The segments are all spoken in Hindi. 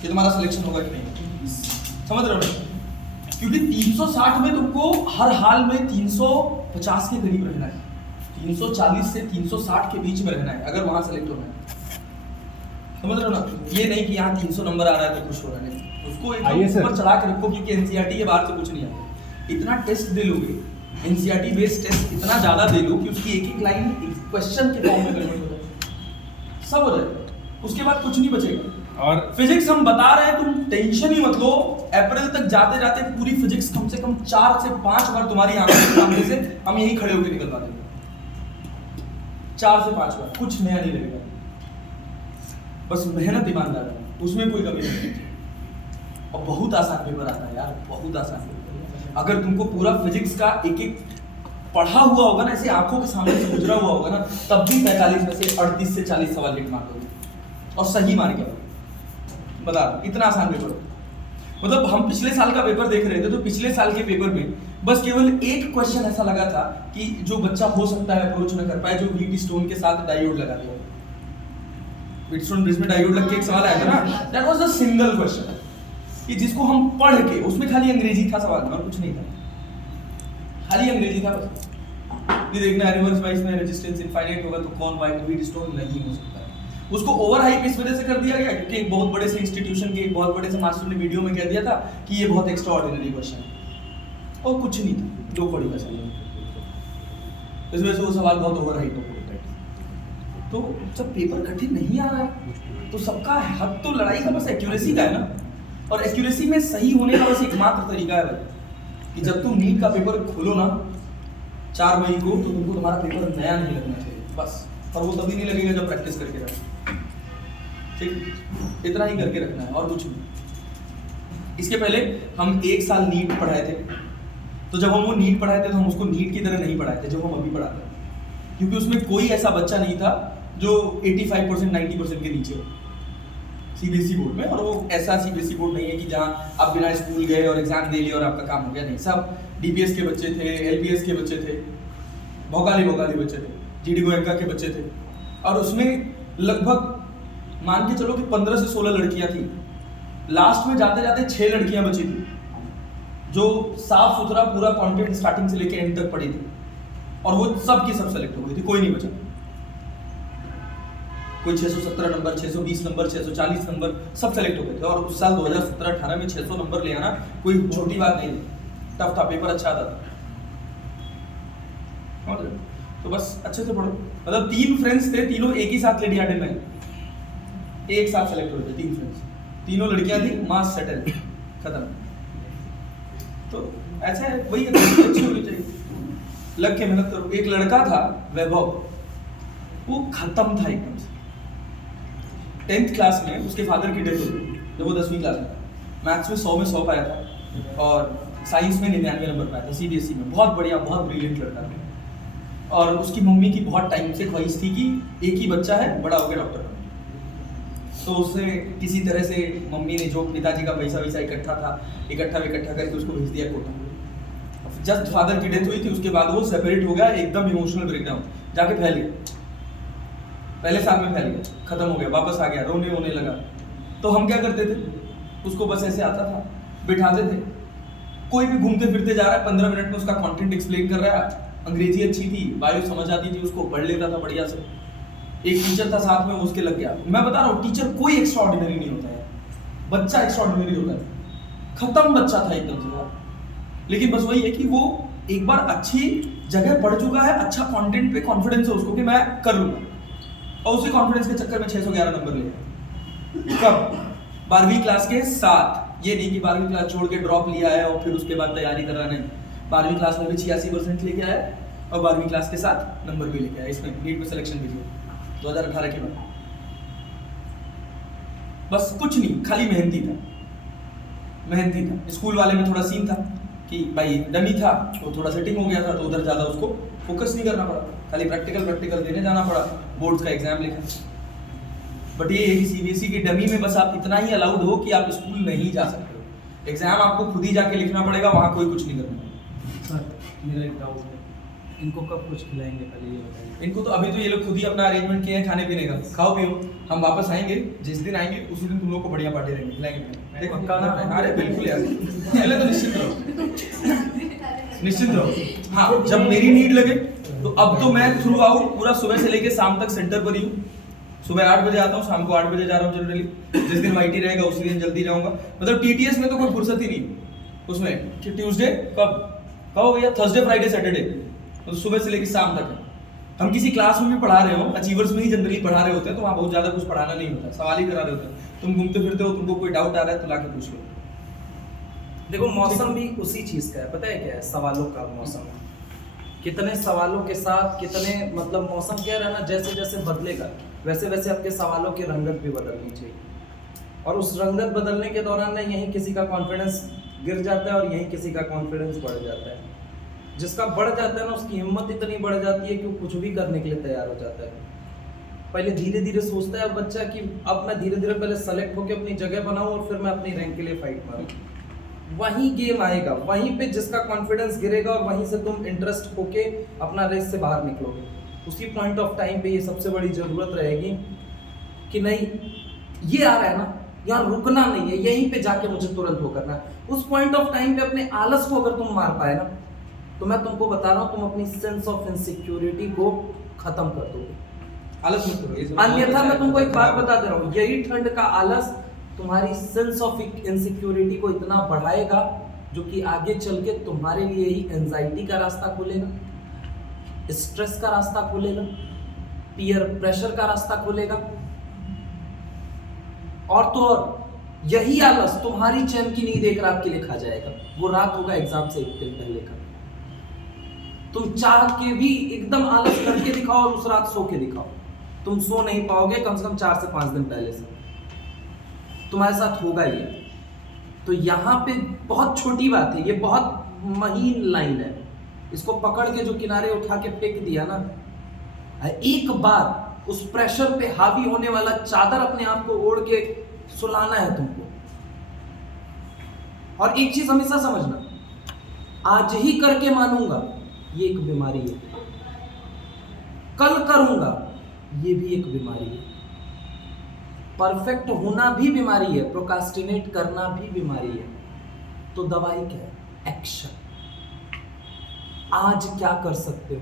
कि तुम्हारा सिलेक्शन होगा कि नहीं, समझ रहे हो ना? क्योंकि 360 में तुमको हर हाल में 350 के करीब रहना है, 340 से 360 के बीच में रहना है अगर वहां सेलेक्ट होना है, समझ रहे हो ना? ये नहीं कि यहाँ 300 नंबर आ रहा है तो खुश हो रहा है, उसको एकदम ऊपर चढ़ा के रखो, क्योंकि एनसीईआरटी के बाहर से कुछ नहीं आता। इतना टेस्ट दे लोगे, एनसीईआरटी बेस्ड टेस्ट इतना ज्यादा दे लो कि उसकी एक एक लाइन क्वेश्चन के फॉर्म में कन्वर्ट हो जाए, सब हो जाए, उसके बाद कुछ नहीं बचेगा। और फिजिक्स हम बता रहे हैं, तुम टेंशन ही मत लो, अप्रैल तक जाते जाते पूरी फिजिक्स कम से कम 4 से 5 बार तुम्हारी आंखों के सामने से हम यहीं खड़े होकर निकलवा देंगे, 4 से 5 बार, कुछ नया नहीं लगेगा, बस मेहनत ईमानदार है, उसमें कोई कमी नहीं है। और बहुत आसान पेपर आता है यार, बहुत आसान पेपर। अगर तुमको पूरा फिजिक्स का एक एक पढ़ा हुआ होगा ना, ऐसे आंखों के सामने से गुजरा हुआ होगा ना, तब भी 45 में से 38 से 40 सवाल हिट मार दोगे और सही मार के बता, इतना आसान पेपर। मतलब हम पिछले साल का पेपर देख रहे थे, तो पिछले साल के पेपर में बस केवल एक क्वेश्चन ऐसा लगा था कि जो बच्चा हो सकता है अप्रोच न कर पाए, जो व्हीट स्टोन के साथ डायोड लगा दिया, व्हीट स्टोन ब्रिज में डायोड लग के एक सवाल आया था ना, that was a single question कि जिसको हम पढ़ के, उसमें खाली अंग्रेजी था सवाल में और कुछ नहीं था, खाली अंग्रेजी था बस। ये देखना है रिवर्स वाइज में रेजिस्टेंस इनफाइनाइट होगा तो कौन व्हीट स्टोन नहीं हो सकता है। उसको ओवर हाइप इस वजह से कर दिया गया क्योंकि एक बहुत बड़े से इंस्टीट्यूशन के एक बहुत बड़े से मास्टर ने वीडियो में कह दिया था कि ये बहुत एक्स्ट्रा ऑर्डिनरी क्वेश्चन है, और कुछ नहीं था, दो कड़ी का सवाल, इस वजह से वो सवाल बहुत ओवर हाइप हो गया। तो जब पेपर कठिन नहीं आ रहा है तो सबका हक तो लड़ाई का बस एक्यूरेसी का है ना, और एक्यूरेसी में सही होने का बस एकमात्र तरीका है भाई कि जब तुम नीट का पेपर खोलो ना 4 मई को, तो तुमको तुम्हारा पेपर नया नहीं लगना चाहिए बस, और वो तभी नहीं लगेगा जब प्रैक्टिस करके रखो, ठीक, इतना ही करके रखना है और कुछ नहीं। इसके पहले हम 1 साल नीट पढ़ाए थे, तो जब हम वो नीट पढ़ाए थे तो हम उसको नीट की तरह नहीं पढ़ाए थे जो हम अभी पढ़ाते हैं, क्योंकि उसमें कोई ऐसा बच्चा नहीं था जो 85% 90% के नीचे हो सीबीएसई बोर्ड में, और वो ऐसा सीबीएसई बोर्ड नहीं है कि जहाँ आप बिना स्कूल गए और एग्जाम दे लिए और आपका काम हो गया, नहीं, सब डीपीएस के बच्चे थे, एलपीएस के बच्चे थे, भोकाली बच्चे थे, जीडी गोयनका के बच्चे थे, और उसमें लगभग मान के चलो कि 15 से 16 लड़कियां थी, लास्ट में जाते जाते 6 लड़कियां बची थी जो साफ सुथरा पूरा कंटेंट स्टार्टिंग से लेके एंड तक पढ़ी थी, और वो सब की सब सेलेक्ट हो गई थी, कोई नहीं बचा। कोई 617 नंबर, 620 नंबर, 640 नंबर, सब सेलेक्ट हो गए थे, और उस साल 2017-18 में 600 नंबर ले आना कोई छोटी बात नहीं थी, टफ था, पेपर अच्छा था। तो बस अच्छे से पढ़ो, मतलब 3 फ्रेंड्स थे, तीनों एक ही साथ लेडी हार्टेड में एक साथ सेलेक्ट हुए थे, 3 फ्रेंड्स, तीनों लड़कियां थी, मास सेटल, खत्म। तो ऐसा है, वही अच्छी होनी चाहिए, लग के मेहनत करो। एक लड़का था वैभव, वो खत्म था एकदम से, 10th क्लास में उसके फादर की डेथ हो गई जब वो 10वीं क्लास में, मैथ्स में 100 में 100 पाया था और साइंस में 99 नंबर पाया था सीबीएसई में, बहुत बढ़िया, बहुत ब्रिलियंट लड़का था। और उसकी मम्मी की बहुत टाइम से ख्वाहिश थी कि एक ही बच्चा है, बड़ा हो गया डॉक्टर बने, तो उससे किसी तरह से मम्मी ने जो पिताजी का पैसा वैसा इकट्ठा करके उसको भेज दिया कोटा। जस्ट फादर की डेथ हुई थी, उसके बाद वो सेपरेट हो गया, एकदम इमोशनल ब्रेकडाउन, जाके फैल गया, पहले साल में फैल गया, खत्म हो गया, वापस आ गया, रोने लगा। तो हम क्या करते थे, उसको बस ऐसे आता था, बिठाते थे, कोई भी घूमते फिरते जा रहा है, 15 मिनट में उसका कंटेंट एक्सप्लेन कर रहा है, अंग्रेजी अच्छी थी, बायो समझ आती थी उसको, पढ़ लेता था बढ़िया से। एक टीचर था साथ में, उसके लग गया। मैं बता रहा हूँ, टीचर कोई एक्स्ट्रा ऑर्डिनरी नहीं होता है, बच्चा एक्स्ट्रा ऑर्डिनरी होता है, खत्म बच्चा था एकदम से। लेकिन बस वही है कि वो एक बार अच्छी जगह पढ़ चुका है, अच्छा कंटेंट पे कॉन्फिडेंस है उसको कि मैं कर लूंगा, और उसी कॉन्फिडेंस के चक्कर में 611 नंबर ले। कब? 12वीं क्लास के साथ, ये नहीं कि 12वीं क्लास छोड़ के ड्रॉप लिया है और फिर उसके बाद तैयारी कर रहा है, नहीं, 12वीं क्लास में भी 86% लेके आया और 12वीं क्लास के साथ नंबर भी लेके आया, इसमें नीट में सिलेक्शन भी किया 2018 के बाद। बस कुछ नहीं, खाली मेहनती था। स्कूल वाले में थोड़ा सीन था कि भाई डमी था तो थोड़ा सेटिंग हो गया था, तो उधर ज़्यादा उसको फोकस नहीं करना पड़ा, खाली प्रैक्टिकल देने जाना पड़ा, बोर्ड्स का एग्जाम लिखा। बट ये है कि सीबीएसई की डमी में बस आप इतना ही अलाउड हो कि आप स्कूल नहीं जा सकते हो, एग्जाम आपको खुद ही जाके लिखना पड़ेगा, वहाँ कोई कुछ नहीं करना। सर मेरा एक डाउट है, इनको कब कुछ खिलाएंगे पहले ये बताइए। इनको तो अभी तो ये लोग खुद ही अपना अरेंजमेंट किए हैं खाने पीने का, खाओ पियो, हम वापस आएंगे, जिस दिन आएंगे उसी दिन तुम लोग को बढ़िया पार्टी रहेंगे, खिलाएंगे। देखो पक्का ना? अरे बिल्कुल यार, पहले तो निश्चिंत रहो, निश्चिंत रहो। हाँ, जब मेरी नीड लगे तो अब तो मैं थ्रू आउट पूरा सुबह से लेके शाम तक सेंटर पर ही हूँ। सुबह 8 बजे आता हूँ, शाम को 8 बजे जा रहा हूँ जनरली। जिस दिन वाईटी रहेगा उसी दिन जल्दी जाऊंगा। मतलब टीटीएस में तो कोई फुर्सत ही नहीं उसमें कि ट्यूसडे कब कहो भैया, थर्सडे फ्राइडे सैटरडे, तो सुबह से लेकर शाम तक है। हम किसी क्लास में भी पढ़ा रहे हो, अचीवर्स में ही जनरली पढ़ा रहे होते हैं, तो वहाँ बहुत ज्यादा कुछ पढ़ाना नहीं होता, सवाल ही करा रहे होते हैं। तुम घूमते फिरते हो, तुमको कोई डाउट आ रहा है तो लाके पूछ लो। देखो मौसम भी उसी चीज का है, पता है क्या है, सवालों का मौसम है। कितने सवालों के साथ कितने, मतलब मौसम क्या है ना, जैसे जैसे बदलेगा वैसे वैसे आपके सवालों की रंगत भी बदलनी चाहिए। और उस रंगत बदलने के दौरान ना यहीं किसी का कॉन्फिडेंस गिर जाता है और यहीं किसी का कॉन्फिडेंस बढ़ जाता है। जिसका बढ़ जाता है ना उसकी हिम्मत इतनी बढ़ जाती है कि वो कुछ भी करने के लिए तैयार हो जाता है। पहले धीरे धीरे सोचता है बच्चा कि अब मैं धीरे धीरे पहले सेलेक्ट होकर अपनी जगह बनाऊं और फिर मैं अपनी रैंक के लिए फाइट मारूं। वहीं गेम आएगा, वहीं पे जिसका कॉन्फिडेंस गिरेगा और वहीं से तुम इंटरेस्ट होके अपना रेस से बाहर निकलोगे। उसी पॉइंट ऑफ टाइम पे ये सबसे बड़ी जरूरत रहेगी कि नहीं ये आ रहा है ना, यहाँ रुकना नहीं है, यहीं पे जाके मुझे तुरंत वो करना है। उस पॉइंट ऑफ टाइम पे अपने आलस को अगर तुम मार पाए ना, तो मैं तुमको बता रहा हूँ तुम अपनी सेंस ऑफ इनसिक्योरिटी को खत्म कर दोगे। आलस मत करो। अन्यथा मैं तुमको एक बात बता दे रहा हूँ, यही ठंड का आलस तुम्हारी सेंस ऑफ इनसिक्योरिटी को इतना बढ़ाएगा जो कि आगे चल के तुम्हारे लिए ही एंजाइटी का रास्ता खोलेगा, स्ट्रेस का रास्ता खोलेगा, पीयर प्रेशर का रास्ता खोलेगा। और तो और यही आलस तुम्हारी चैन की नींद एक रात के लिए खा जाएगा। वो रात होगा एग्जाम से एक दिन पहले का। तुम चाह के भी एकदम आलस करके दिखाओ और उस रात सो के दिखाओ, तुम सो नहीं पाओगे कम से कम 4 से 5 दिन पहले से। तुम्हारे साथ होगा ये। तो यहाँ पे बहुत छोटी बात है, ये बहुत महीन लाइन है, इसको पकड़ के जो किनारे उठा के फेंक दिया ना, एक बार उस प्रेशर पे हावी होने वाला चादर अपने आप को ओढ़ के सुलाना है तुमको। और एक चीज हमेशा समझना, आज ही करके मानूंगा ये एक बीमारी है, कल करूंगा ये भी एक बीमारी है, परफेक्ट होना भी बीमारी है, प्रोकास्टिनेट करना भी बीमारी है। तो दवाई क्या है? एक्शन। आज क्या कर सकते हो।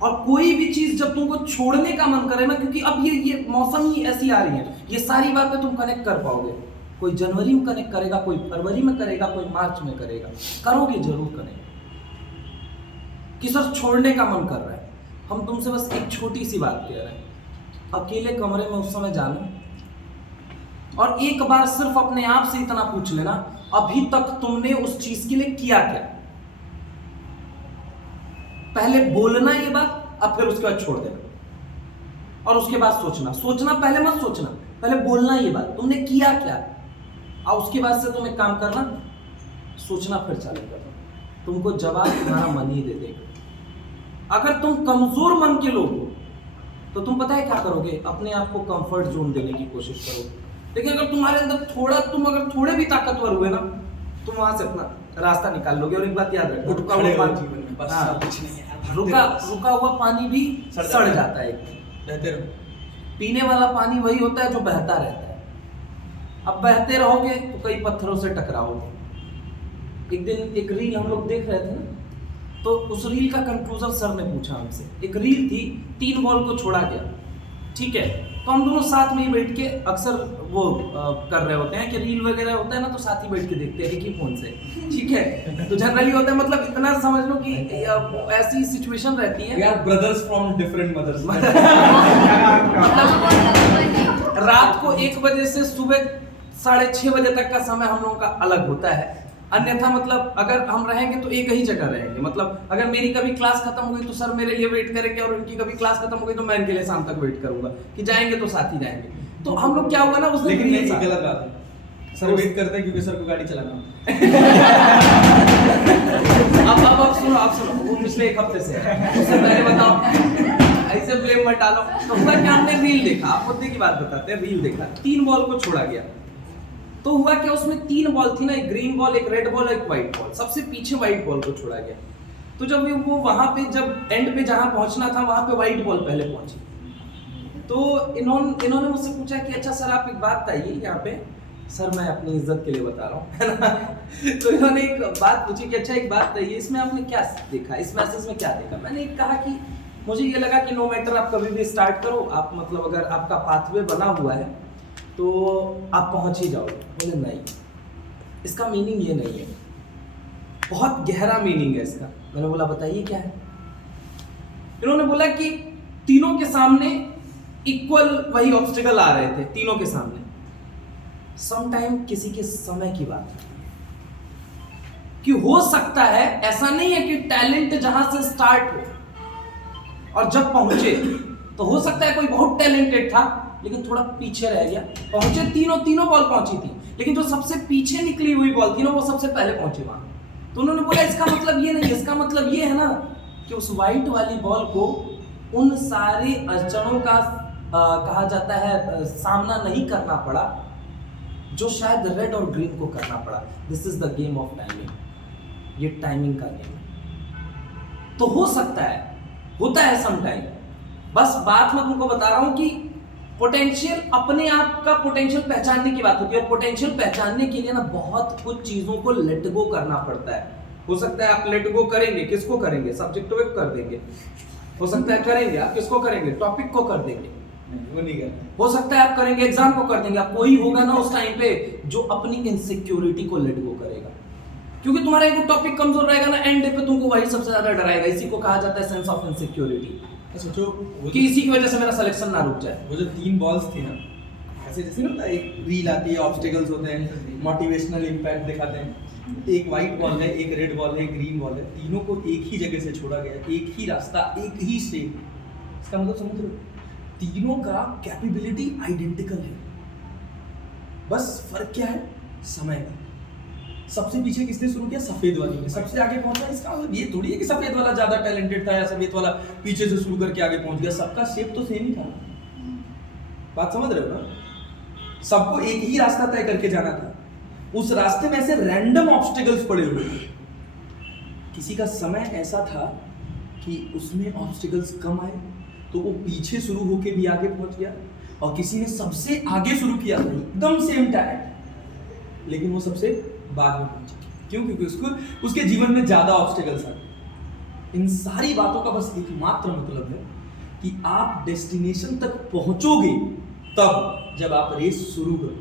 और कोई भी चीज जब तुमको छोड़ने का मन करे ना, क्योंकि अब ये मौसम ही ऐसी आ रही है, ये सारी बातें तुम कनेक्ट कर पाओगे। कोई जनवरी में कनेक्ट करेगा, कोई फरवरी में करेगा, कोई मार्च में करेगा, करोगे जरूर कनेक्ट कि सर छोड़ने का मन कर रहा है। हम तुमसे बस एक छोटी सी बात कह रहे हैं, अकेले कमरे में उस समय जाना और एक बार सिर्फ अपने आप से इतना पूछ लेना, अभी तक तुमने उस चीज के लिए किया क्या। पहले बोलना ये बात, अब फिर उसके बाद छोड़ देना और उसके बाद सोचना पहले मत सोचना, पहले बोलना ये बात तुमने किया क्या, और उसके बाद से तुम एक काम करना, सोचना फिर चालू करना, तुमको जवाब तुम्हारा मन ही दे देगा। अगर तुम कमजोर मन के लोग हो तो तुम पता है क्या करोगे, अपने आप को कंफर्ट जोन देने की कोशिश करोगे। लेकिन अगर तुम्हारे अंदर तुम अगर थोड़े भी ताकतवर हुए ना, तुम वहां से अपना रास्ता निकाल लोगे। और एक बात याद रखो, रुका हुआ पानी भी सड़ जाता है, बहते रहो। पीने वाला पानी वही होता है जो बहता रहता है। अब बहते रहोगे तो कई पत्थरों से टकराओगे। एक दिन एक रील हम लोग देख रहे थे ना, तो उस रील का कंक्लूजन सर ने पूछा हमसे। एक रील थी, 3 बॉल को छोड़ा गया, ठीक है, तो हम दोनों साथ में ही बैठ के अक्सर वो कर रहे होते हैं कि रील वगैरह होता है ना, तो साथ ही बैठ के देखते हैं एक ही फोन से, ठीक है। तो जनरली होता है, मतलब इतना समझ लो कि ऐसी सिचुएशन रहती है, यार ब्रदर्स फ्रॉम डिफरेंट मदर्स। रात को 1 बजे से सुबह 6:30 बजे तक का समय हम लोगों का अलग होता है। अन्यथा मतलब अगर हम रहेंगे तो एक ही जगह रहेंगे। मतलब अगर मेरी कभी क्लास खत्म हो गई तो सर मेरे लिए वेट करेंगे, और उनकी कभी क्लास खत्म हो गई तो मैं इनके लिए शाम तक वेट करूंगा कि जाएंगे तो साथ ही जाएंगे। तो हम लोग क्या हुआ ना उस दिन, लेकिन ये गलत बात है, सर वेट करते हैं क्योंकि सर को गाड़ी चलाना। अब सुनो, वो पिछले 1 हफ्ते से है, उससे पहले बताओ, ऐसे ब्लेम मत डालो। तो हुआ क्या, हमने रील देखा, आप मुद्दे की बात बताते हैं, रील देखा, 3 बॉल को छोड़ा गया। तो हुआ क्या, उसमें 3 बॉल थी ना, एक ग्रीन बॉल, एक रेड बॉल, एक व्हाइट बॉल। सबसे पीछे व्हाइट बॉल को छोड़ा गया। तो जब वो वहां पे जब एंड पे जहां पहुंचना था वहां पे व्हाइट बॉल पहले पहुंची। तो इन्होंने मुझसे पूछा कि अच्छा सर आप एक बात बताइए यहाँ पे, सर मैं अपनी इज्जत के लिए बता रहा हूँ, है ना। तो इन्होंने एक बात पूछी कि अच्छा एक बात बताइए, इसमें आपने क्या देखा, इस मैसेज में क्या देखा। मैंने कहा कि मुझे ये लगा कि नो मैटर आप कभी भी स्टार्ट करो, आप मतलब अगर आपका पाथवे बना हुआ है तो आप पहुंच ही जाओगे। बोले नहीं, इसका मीनिंग ये नहीं है, बहुत गहरा मीनिंग है इसका। मैंने बोला बताइए क्या है। इन्होंने बोला कि तीनों के सामने इक्वल वही ऑब्स्टिकल आ रहे थे, तीनों के सामने। सम टाइम किसी के समय की बात है कि हो सकता है, ऐसा नहीं है कि टैलेंट जहां से स्टार्ट हो और जब पहुंचे तो हो सकता है कोई बहुत टैलेंटेड था लेकिन थोड़ा पीछे रह गया, पहुंचे तीनों बॉल पहुंची थी, लेकिन जो सबसे पीछे निकली हुई बॉल थी ना वो सबसे पहले पहुंचे वहां। तो उन्होंने बोला इसका मतलब ये नहीं, इसका मतलब ये है ना कि उस व्हाइट वाली बॉल को उन सारे अड़चनों का कहा जाता है सामना नहीं करना पड़ा जो शायद रेड और ग्रीन को करना पड़ा। This is the game of timing, ये टाइमिंग का गेम है। तो हो सकता है, होता है सम टाइम। बस बात मैं तुमको बता रहा हूं कि पोटेंशियल, अपने आप का पोटेंशियल पहचानने की बात होती है, और पोटेंशियल पहचानने के लिए ना बहुत कुछ चीजों को लेट गो करना पड़ता है। हो सकता है आप लेट गो करेंगे, किसको करेंगे, सब्जेक्ट को कर देंगे। हो सकता है करेंगे, आप किसको करेंगे, टॉपिक को कर देंगे। वो नहीं करना। हो सकता है आप करेंगे, एग्जाम को कर देंगे। आप कोई होगा ना उस टाइम पे जो अपनी इनसिक्योरिटी को लेट गो करेगा, क्योंकि तुम्हारा एक टॉपिक कमजोर रहेगा ना, एंड पे तुमको वही सबसे ज्यादा डराएगा। इसी को कहा जाता है सेंस ऑफ इनसिक्योरिटी, सोचो कि इसी की वजह से मेरा सिलेक्शन ना रुक जाए। वो जो 3 बॉल्स थी ना, ऐसे जैसे ना एक रील आती है, ऑब्स्टिकल्स होते हैं, मोटिवेशनल इम्पैक्ट दिखाते हैं। एक वाइट बॉल है, एक रेड बॉल है, एक ग्रीन बॉल है, तीनों को एक ही जगह से छोड़ा गया, एक ही रास्ता, एक ही स्टेप। इसका मतलब समझ रहे हो, तीनों का कैपेबिलिटी आइडेंटिकल है, बस फर्क क्या है, समय का। सबसे पीछे किसने शुरू किया, सफेद वाले ने, सबसे आगे पहुंचा। इसका मतलब ये थोड़ी है कि सफेद वाला ज्यादा टैलेंटेड था या सफेद वाला पीछे से शुरू करके आगे पहुंच गया। सबका शेप तो सेम ही था। बात समझ रहे हो ना, सबको एक ही रास्ता तय करके जाना था। उस रास्ते में ऐसे रैंडम ऑब्स्टिकल्स पड़े हुए थे। किसी का समय ऐसा था कि उसमें ऑब्स्टिकल्स कम आए तो वो पीछे शुरू होके भी आगे पहुंच गया, और किसी ने सबसे आगे शुरू किया था, एकदम सेम टैलेंट, लेकिन वो सबसे बाद में पहुंचा। क्यों? क्योंकि उसके जीवन में ज्यादा ऑब्स्टिकल्स आ गए। इन सारी बातों का बस एकमात्र मतलब है कि आप डेस्टिनेशन तक पहुंचोगे तब जब आप रेस शुरू करो,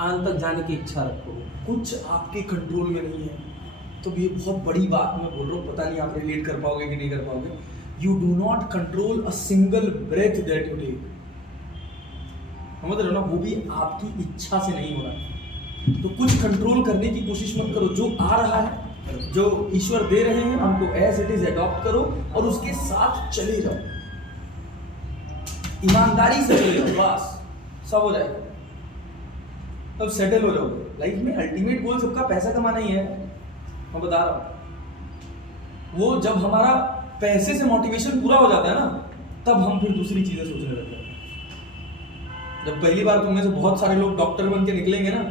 अंत तक जाने की इच्छा रखो। कुछ आपके कंट्रोल में नहीं है। तो ये बहुत बड़ी बात मैं बोल रहा हूँ, पता नहीं आप रिलेट कर पाओगे कि नहीं कर पाओगे। You do not control a single breath that you take. समझ रहे हो ना, वो भी आपकी इच्छा से नहीं हो रहा। तो कुछ कंट्रोल करने की कोशिश मत करो, जो आ रहा है, जो ईश्वर दे रहे हैं, हमको एज इट इज अडॉप्ट करो और उसके साथ चले जाओ, ईमानदारी से चले जाओ, बस सब हो जाएगा, तब सेटल हो जाओगे। लाइफ में अल्टीमेट गोल सबका पैसा कमाना ही है, मैं बता रहा हूँ। वो जब हमारा पैसे से मोटिवेशन पूरा हो जाता है ना, तब हम फिर दूसरी चीजें सोचने लगते हैं। जब पहली बार तुम में से बहुत सारे लोग डॉक्टर बन के निकलेंगे ना,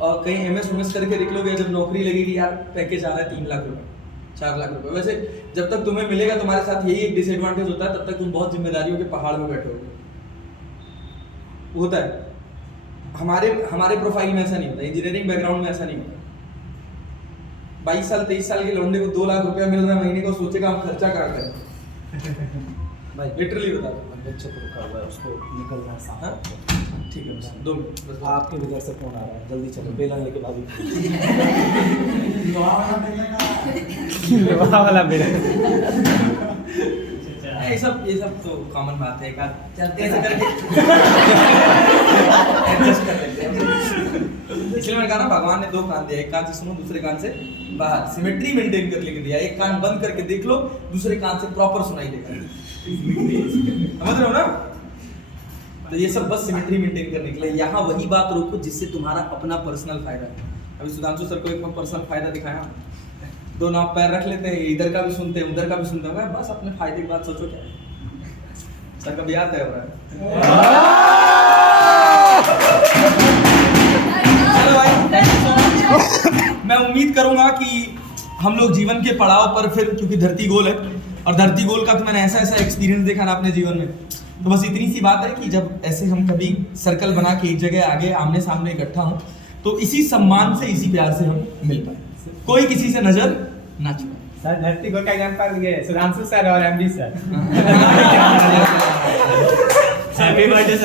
और कहीं MS करके निकलोगे, जब नौकरी लगेगी, यार पैकेज आ रहा है 3 लाख रुपए, 4 लाख रुपए। वैसे जब तक तुम्हें मिलेगा, तुम्हारे साथ यही एक डिसएडवांटेज होता है, तब तक तुम बहुत जिम्मेदारियों के पहाड़ में बैठे होगे। होता है, हमारे प्रोफाइल में ऐसा नहीं होता, इंजीनियरिंग बैकग्राउंड में ऐसा नहीं होता। 22 साल 23 साल के लौंडे को 2 लाख रुपया मिल रहा है महीने को, सोचेगा हम खर्चा कहाँ करें। भाई लिटरली बता दो, बच्चे को रुका हुआ है, उसको निकलना है साथ। हाँ? ठीक है, बस 2 मिनट बस। आपके भी घर से फोन आ रहा है, जल्दी चलो, बेलन लेके भाभी। वाला बेलन। ये सब तो कॉमन बात है, एक आध चलते ऐसे करके एडजस्ट कर लेते हैं। इसलिए मैंने कहा ना, भगवान ने 2 कान दिया, एक कान से सुनो, दूसरे कान से बाहर, सिमेट्री मेंटेन कर लेके दिया। एक कान बंद करके देख लो, दूसरे कान से प्रॉपर सुनाई देगा। समझ रहे हो ना? तो ये सब बस सिमेट्री मेंटेन करने के लिए। यहाँ वही बात रोको जिससे तुम्हारा अपना पर्सनल फायदा है। अभी सुधांशु सर को एक पर्सनल फायदा दिखाया, 2 नाव पैर रख लेते हैं, इधर का भी सुनते हैं, उधर का भी सुनते हैं, बस अपने फायदे की बात सोचो। क्या है सर, कभी याद है? चलो भाई, थैंक यू सो मच। मैं उम्मीद करूंगा कि हम लोग जीवन के पड़ाव पर फिर, क्योंकि धरती गोल है और धरती गोल का तो मैंने ऐसा ऐसा एक्सपीरियंस देखा ना अपने जीवन में, तो बस इतनी सी बात है कि जब ऐसे हम कभी सर्कल बना के एक जगह आगे आमने सामने इकट्ठा हों तो इसी सम्मान से, इसी प्यार से हम मिल पाए, कोई किसी से नजर ना चुकाए। सर धरती गोल का एग्जांपल ये सुधांशु सर और MD sir. Happy birthday sir.